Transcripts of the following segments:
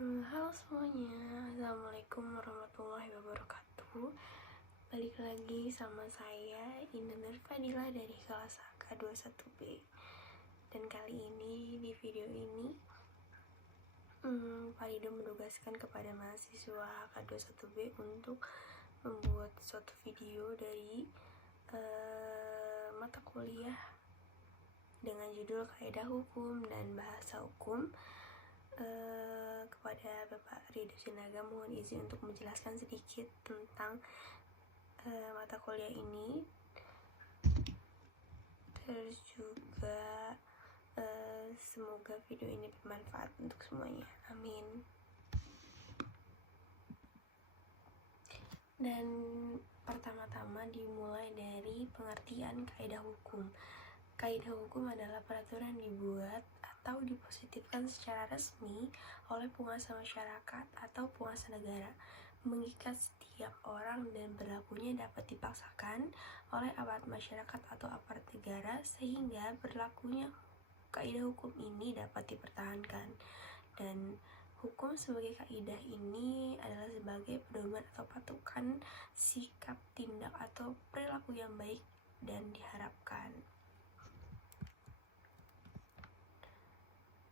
Halo semuanya, Assalamualaikum warahmatullahi wabarakatuh. Balik lagi sama saya Indah Fadila dari kelas AK21B. Dan kali ini, di video ini Fadila menugaskan kepada mahasiswa AK21B untuk membuat suatu video dari mata kuliah dengan judul Kaidah Hukum dan Bahasa Hukum. Kepada Bapak Ridho Sinaga, mohon izin untuk menjelaskan sedikit tentang mata kuliah ini. Terus juga semoga video ini bermanfaat untuk semuanya, amin. Dan pertama-tama dimulai dari pengertian kaidah hukum. Kaidah hukum adalah peraturan dibuat atau dipositifkan secara resmi oleh penguasa masyarakat atau penguasa negara, mengikat setiap orang dan berlakunya dapat dipaksakan oleh aparat masyarakat atau aparat negara, sehingga berlakunya kaidah hukum ini dapat dipertahankan. Dan hukum sebagai kaidah ini adalah sebagai pedoman atau patokan sikap, tindak, atau perilaku yang baik dan diharapkan.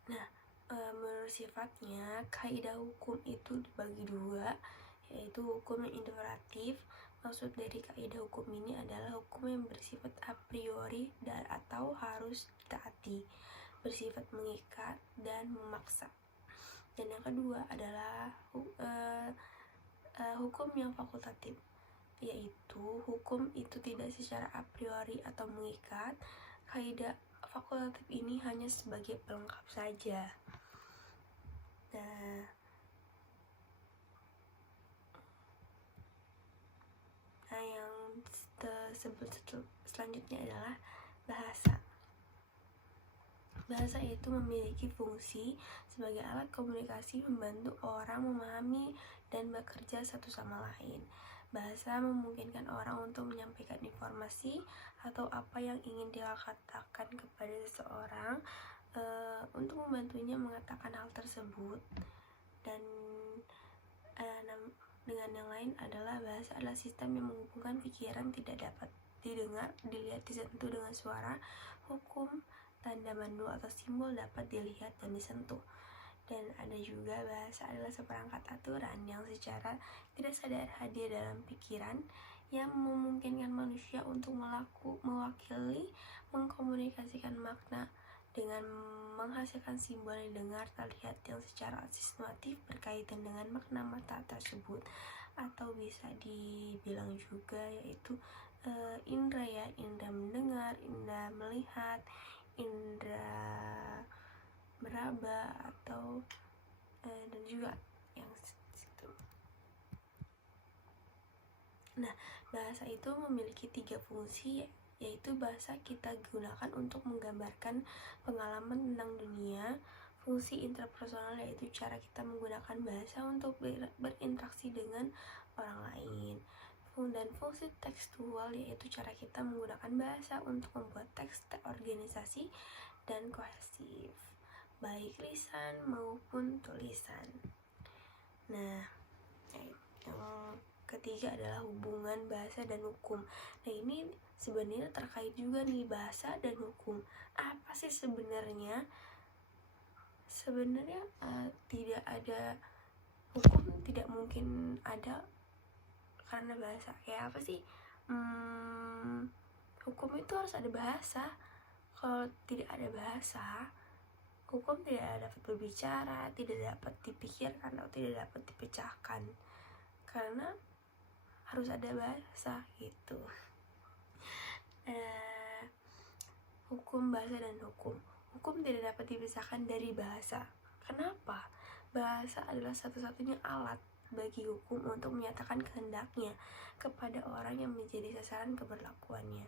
Nah, menurut sifatnya, kaidah hukum itu dibagi dua, yaitu hukum yang imperatif. Maksud dari kaidah hukum ini adalah hukum yang bersifat a priori dan atau harus ditaati, bersifat mengikat dan memaksa. Dan yang kedua adalah hukum yang fakultatif, yaitu hukum itu tidak secara a priori atau mengikat. Kaidah fakultatif ini hanya sebagai pelengkap saja. Nah, yang selanjutnya adalah bahasa. Bahasa itu memiliki fungsi sebagai alat komunikasi, membantu orang memahami dan bekerja satu sama lain. Bahasa memungkinkan orang untuk menyampaikan informasi atau apa yang ingin dikatakan kepada seseorang, untuk membantunya mengatakan hal tersebut. Dan dengan yang lain adalah bahasa adalah sistem yang menghubungkan pikiran, tidak dapat didengar, dilihat, disentuh dengan suara. Hukum, tanda mandu atau simbol dapat dilihat dan disentuh. Dan ada juga bahasa adalah seperangkat aturan yang secara tidak sadar hadir dalam pikiran, yang memungkinkan manusia untuk mewakili, mengkomunikasikan makna dengan menghasilkan simbol yang dengar, terlihat, yang secara sistematif berkaitan dengan makna mata tersebut. Atau bisa dibilang juga yaitu indra, ya, indra mendengar, indra melihat, indra meraba, atau dan juga yang situ. Nah, bahasa itu memiliki 3 fungsi, yaitu bahasa kita gunakan untuk menggambarkan pengalaman tentang dunia. Fungsi interpersonal, yaitu cara kita menggunakan bahasa untuk berinteraksi dengan orang lain. Dan fungsi tekstual, yaitu cara kita menggunakan bahasa untuk membuat teks organisasi dan kohesif, baik lisan maupun tulisan. Nah, yang ketiga adalah hubungan bahasa dan hukum. Nah, ini sebenarnya terkait juga nih, bahasa dan hukum. Apa sih sebenarnya? Sebenarnya tidak ada hukum, tidak mungkin ada karena bahasa. Kayak apa sih? Hukum itu harus ada bahasa. Kalau tidak ada bahasa, hukum tidak dapat berbicara, tidak dapat dipikirkan, atau tidak dapat dipecahkan, karena harus ada bahasa gitu. Hukum, bahasa, dan hukum. Hukum tidak dapat dipisahkan dari bahasa. Kenapa? Bahasa adalah satu-satunya alat bagi hukum untuk menyatakan kehendaknya kepada orang yang menjadi sasaran keberlakuannya.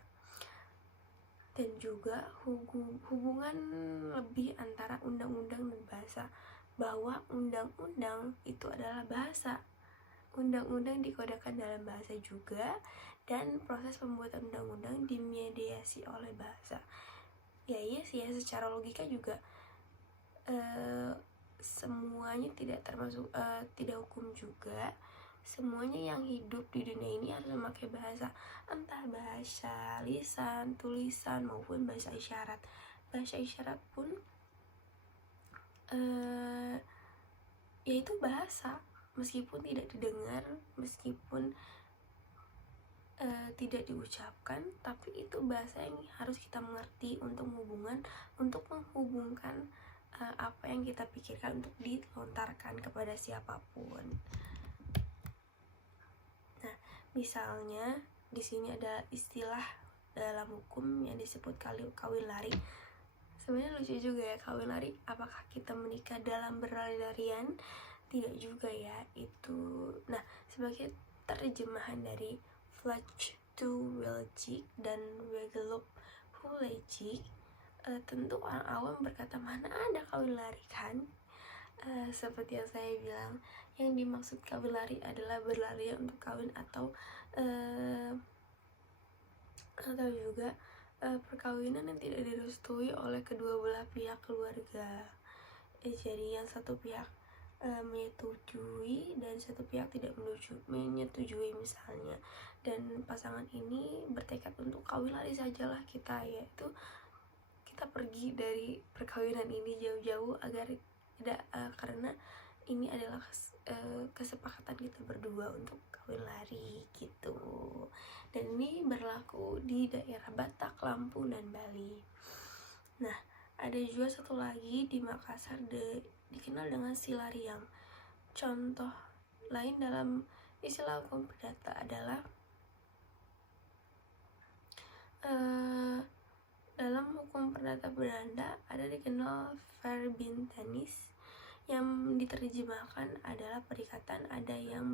Dan juga hubungan lebih antara undang-undang dan bahasa, bahwa undang-undang itu adalah bahasa. Undang-undang dikodekan dalam bahasa juga, dan proses pembuatan undang-undang dimediasi oleh bahasa. Ya iya sih ya, secara logika juga semua semuanya tidak termasuk tidak hukum juga. Semuanya yang hidup di dunia ini harus memakai bahasa, entah bahasa lisan, tulisan, maupun bahasa isyarat. Bahasa isyarat pun yaitu bahasa, meskipun tidak didengar, meskipun tidak diucapkan, tapi itu bahasa yang harus kita mengerti untuk menghubungkan apa yang kita pikirkan untuk dilontarkan kepada siapapun. Nah, misalnya di sini ada istilah dalam hukum yang disebut kawin lari. Sebenarnya lucu juga ya, kawin lari. Apakah kita menikah dalam berlari-larian? Tidak juga ya. Itu, nah, sebagai terjemahan dari Fletch to Welchik dan Wegelop Hulejik, tentu orang awam berkata, mana ada kawin lari kan? Seperti yang saya bilang, yang dimaksud kawin lari adalah berlari untuk kawin atau juga perkawinan yang tidak direstui oleh kedua belah pihak keluarga. Jadi yang satu pihak menyetujui dan satu pihak tidak menyetujui misalnya, dan pasangan ini bertekad untuk kawin lari sajalah kita, yaitu kita pergi dari perkawinan ini jauh-jauh agar tidak karena ini adalah kesepakatan kita berdua untuk kawin lari gitu. Dan ini berlaku di daerah Batak, Lampung, dan Bali. Nah, ada juga satu lagi di Makassar dikenal dengan silariang. Contoh lain dalam istilah hukum perdata adalah dalam hukum perdata Belanda ada dikenal verbintenis, yang diterjemahkan adalah perikatan, ada yang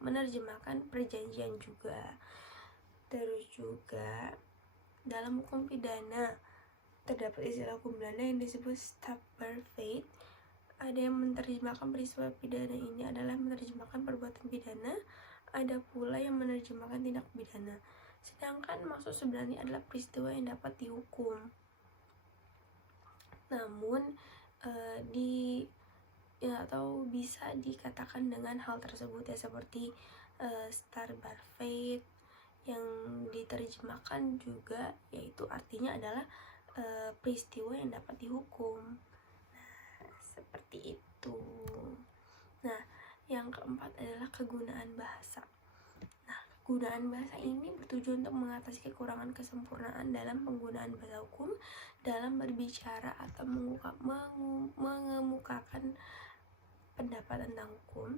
menerjemahkan perjanjian juga. Terus juga dalam hukum pidana terdapat istilah hukum Belanda yang disebut strafrecht. Ada yang menerjemahkan peristiwa pidana ini adalah menerjemahkan perbuatan pidana, ada pula yang menerjemahkan tindak pidana. Sedangkan maksud sebenarnya adalah peristiwa yang dapat dihukum. Namun atau bisa dikatakan dengan hal tersebut ya, seperti strafrecht yang diterjemahkan juga, yaitu artinya adalah peristiwa yang dapat dihukum. Nah, seperti itu. Nah, yang keempat adalah kegunaan bahasa. Nah, kegunaan bahasa ini bertujuan untuk mengatasi kekurangan kesempurnaan dalam penggunaan bahasa hukum dalam berbicara atau mengemukakan pendapat tentang hukum,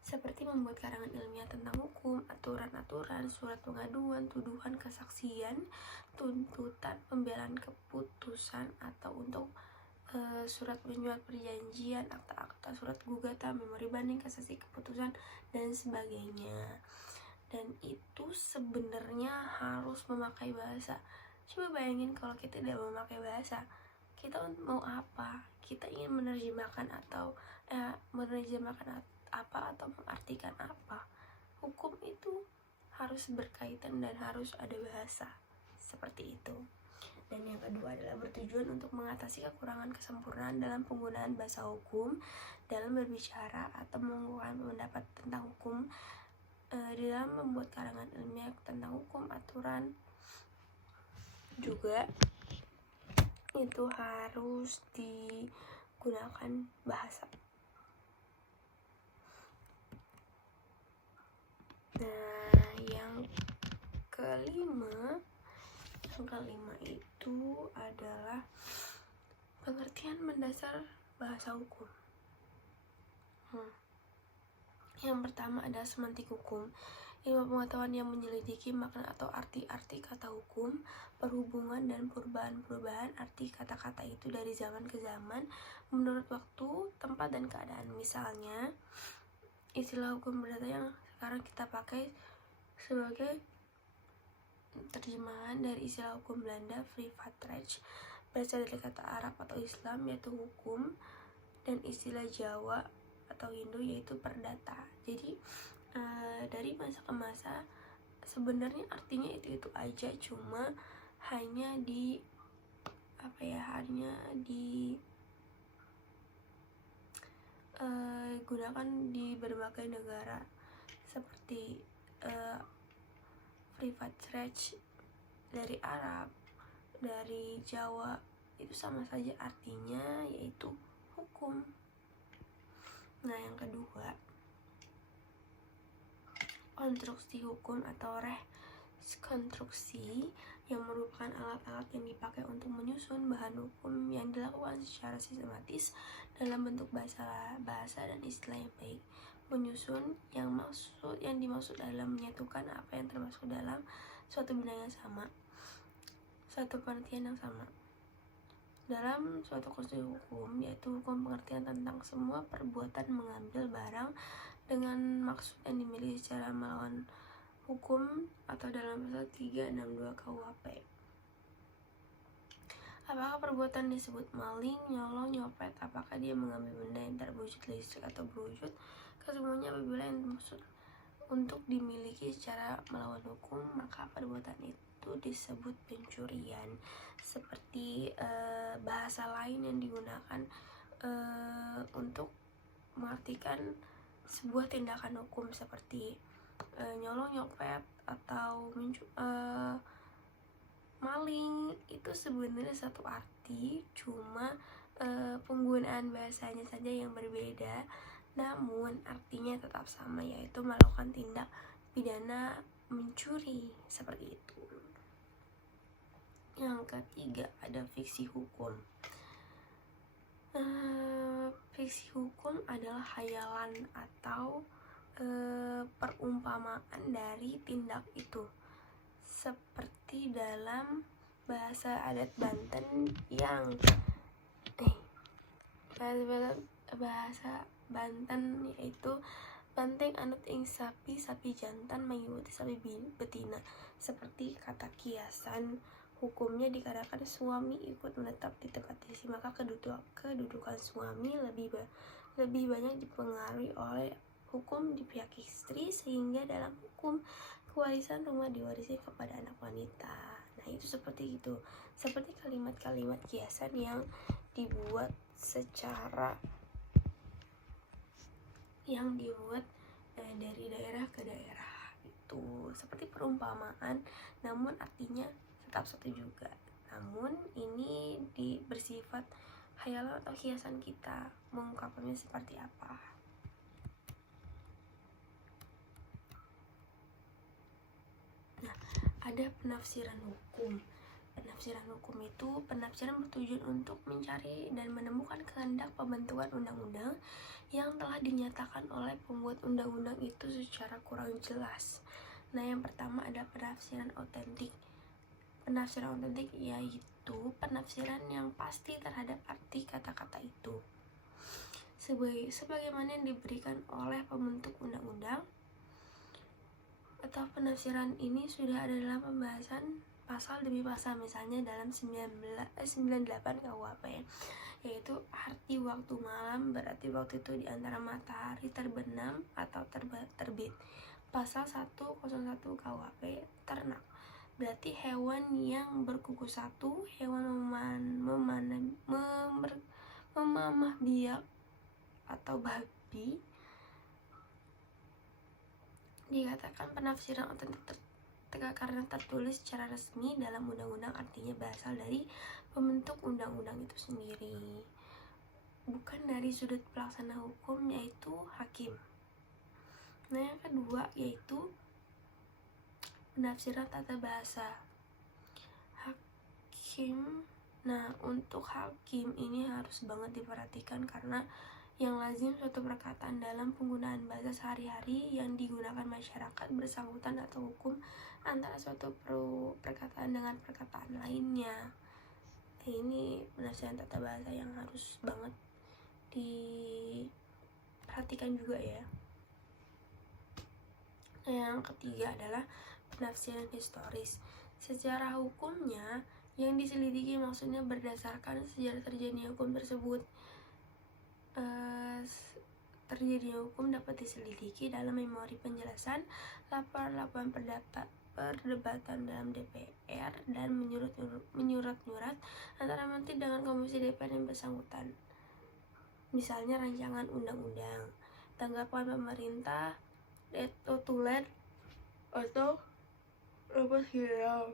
seperti membuat karangan ilmiah tentang hukum, aturan-aturan, surat pengaduan, tuduhan, kesaksian, tuntutan, pembelaan keputusan, atau untuk surat penyurat perjanjian, akta-akta, surat gugatan, memori banding, kasasi keputusan, dan sebagainya. Dan itu sebenarnya harus memakai bahasa. Coba bayangin kalau kita tidak memakai bahasa, kita mau apa? Kita ingin menerjemahkan atau apa atau mengartikan apa? Hukum itu harus berkaitan dan harus ada bahasa, seperti itu. Dan yang kedua adalah bertujuan untuk mengatasi kekurangan kesempurnaan dalam penggunaan bahasa hukum dalam berbicara atau mengungkapkan pendapat tentang hukum, di dalam membuat karangan ilmiah tentang hukum, aturan juga itu harus digunakan bahasa. Nah, yang kelima itu adalah pengertian mendasar bahasa hukum. Yang pertama adalah semantik hukum, ilmu pengetahuan yang menyelidiki makna atau arti-arti kata hukum, perhubungan dan perubahan-perubahan arti kata-kata itu dari zaman ke zaman menurut waktu, tempat, dan keadaan. Misalnya, istilah hukum perdata yang sekarang kita pakai sebagai terjemahan dari istilah hukum Belanda privatrecht, berasal dari kata Arab atau Islam yaitu hukum, dan istilah Jawa atau Hindu yaitu perdata. Jadi dari masa ke masa sebenarnya artinya itu aja, cuma hanya gunakan di berbagai negara seperti privat range dari Arab, dari Jawa, itu sama saja artinya yaitu hukum. Nah, yang kedua, konstruksi hukum atau rekonstruksi yang merupakan alat-alat yang dipakai untuk menyusun bahan hukum yang dilakukan secara sistematis dalam bentuk bahasa dan istilah yang baik. Menyusun yang dimaksud dalam menyatukan apa yang termasuk dalam suatu benda yang sama, suatu pengertian yang sama. Dalam suatu konstruksi hukum, yaitu hukum pengertian tentang semua perbuatan mengambil barang dengan maksud yang dimiliki secara melawan hukum atau dalam pasal 362 KUHP. Apakah perbuatan disebut maling, nyolong, nyopet? Apakah dia mengambil benda yang tak berwujud listrik atau berwujud? Kesemuanya apabila yang dimaksud untuk dimiliki secara melawan hukum, maka perbuatan itu disebut pencurian. Seperti bahasa lain yang digunakan untuk mengartikan sebuah tindakan hukum seperti nyolong, nyopet, atau maling, itu sebenarnya satu arti, cuma penggunaan bahasanya saja yang berbeda, namun artinya tetap sama, yaitu melakukan tindak pidana mencuri, seperti itu. Yang ketiga, ada fiksi hukum. Fiksi hukum adalah khayalan atau perumpamaan dari tindak itu, seperti dalam bahasa adat Banten yang bahasa Banten yaitu banteng anut ing sapi, sapi jantan mengikuti sapi betina. Seperti kata kiasan, hukumnya dikarenakan suami ikut menetap di tempat istri, maka kedudukan suami lebih banyak dipengaruhi oleh hukum di pihak istri, sehingga dalam hukum kewarisan rumah diwarisi kepada anak wanita. Nah, itu seperti itu. Seperti kalimat-kalimat kiasan yang dibuat dari daerah ke daerah, itu seperti perumpamaan, namun artinya tetap satu juga. Namun ini bersifat khayalan atau kiasan kita, mengungkapkannya seperti apa. Nah, ada penafsiran hukum. Penafsiran hukum itu penafsiran bertujuan untuk mencari dan menemukan kehendak pembentukan undang-undang yang telah dinyatakan oleh pembuat undang-undang itu secara kurang jelas. Nah, yang pertama ada penafsiran otentik. Penafsiran otentik yaitu penafsiran yang pasti terhadap arti kata-kata itu, sebagaimana yang diberikan oleh pembentuk undang-undang, atau penafsiran ini sudah ada dalam pembahasan pasal demi pasal, misalnya dalam 98 KUHP, yaitu arti waktu malam berarti waktu itu di antara matahari terbenam atau terbit. Pasal 101 KUHP ternak berarti hewan yang berkuku satu, hewan memamah biak atau babi. Dikatakan penafsiran otentik karena tertulis secara resmi dalam undang-undang, artinya berasal dari pembentuk undang-undang itu sendiri, bukan dari sudut pelaksana hukum yaitu hakim. Nah, yang kedua yaitu penafsiran tata bahasa hakim. Nah, untuk hakim ini harus banget diperhatikan karena yang lazim suatu perkataan dalam penggunaan bahasa sehari-hari yang digunakan masyarakat bersangkutan atau hukum antara suatu perkataan dengan perkataan lainnya. Ini penafsiran tata bahasa yang harus banget diperhatikan juga ya. Yang ketiga adalah penafsiran historis. Secara hukumnya yang diselidiki maksudnya berdasarkan sejarah terjadinya hukum tersebut. Terjadinya hukum dapat diselidiki dalam memori penjelasan, laporan perdebatan dalam DPR, dan menyurat-nyurat antara menteri dengan komisi DPR yang bersangkutan. misalnya rancangan undang-undang, tanggapan pemerintah, tulen atau apa sih ya,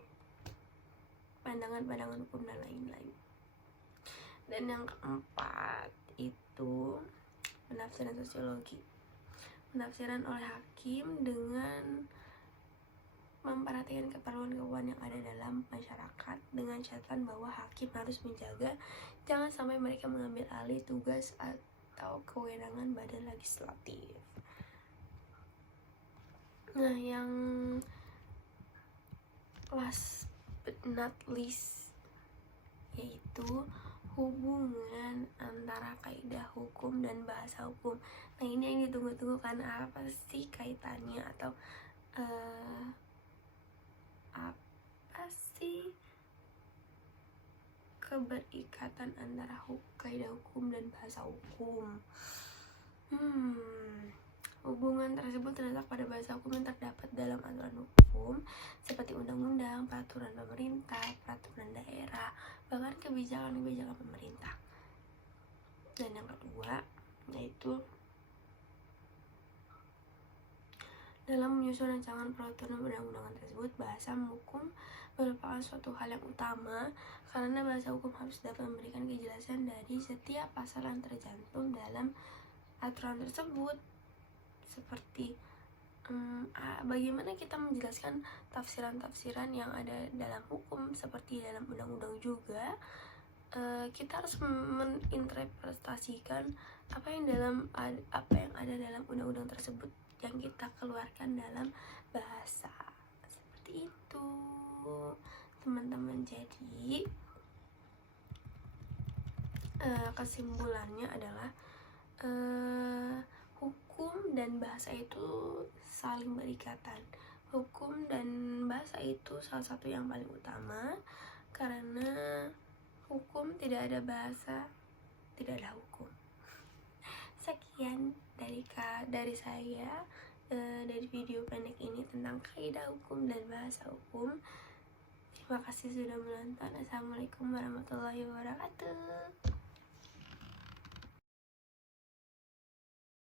pandangan-pandangan hukum dan lain-lain. Dan yang keempat itu penafsiran sosiologi, penafsiran oleh hakim dengan memperhatikan keperluan-keperluan yang ada dalam masyarakat dengan catatan bahwa hakim harus menjaga jangan sampai mereka mengambil alih tugas atau kewenangan badan legislatif. Nah, yang last but not least yaitu hubungan antara kaidah hukum dan bahasa hukum. Nah, ini yang ditunggu-tunggu, karena apa sih kaitannya atau apa sih keberikatan antara kaidah hukum dan bahasa hukum? Hubungan tersebut terletak pada bahasa hukum yang terdapat dalam aturan hukum seperti undang-undang, peraturan pemerintah, peraturan daerah, bahkan kebijakan-kebijakan pemerintah. Dan yang kedua yaitu dalam menyusun rancangan peraturan undang-undangan tersebut, bahasa hukum merupakan suatu hal yang utama karena bahasa hukum harus dapat memberikan kejelasan dari setiap pasal yang tercantum dalam aturan tersebut, seperti bagaimana kita menjelaskan tafsiran-tafsiran yang ada dalam hukum seperti dalam undang-undang juga. Kita harus menginterpretasikan apa yang ada dalam undang-undang tersebut yang kita keluarkan dalam bahasa, seperti itu teman-teman. Jadi kesimpulannya adalah hukum dan bahasa itu saling berikatan. Hukum dan bahasa itu salah satu yang paling utama, karena hukum tidak ada bahasa, tidak ada hukum. Sekian dari saya dari video pendek ini tentang kaidah hukum dan bahasa hukum. Terima kasih sudah menonton. Assalamualaikum warahmatullahi wabarakatuh.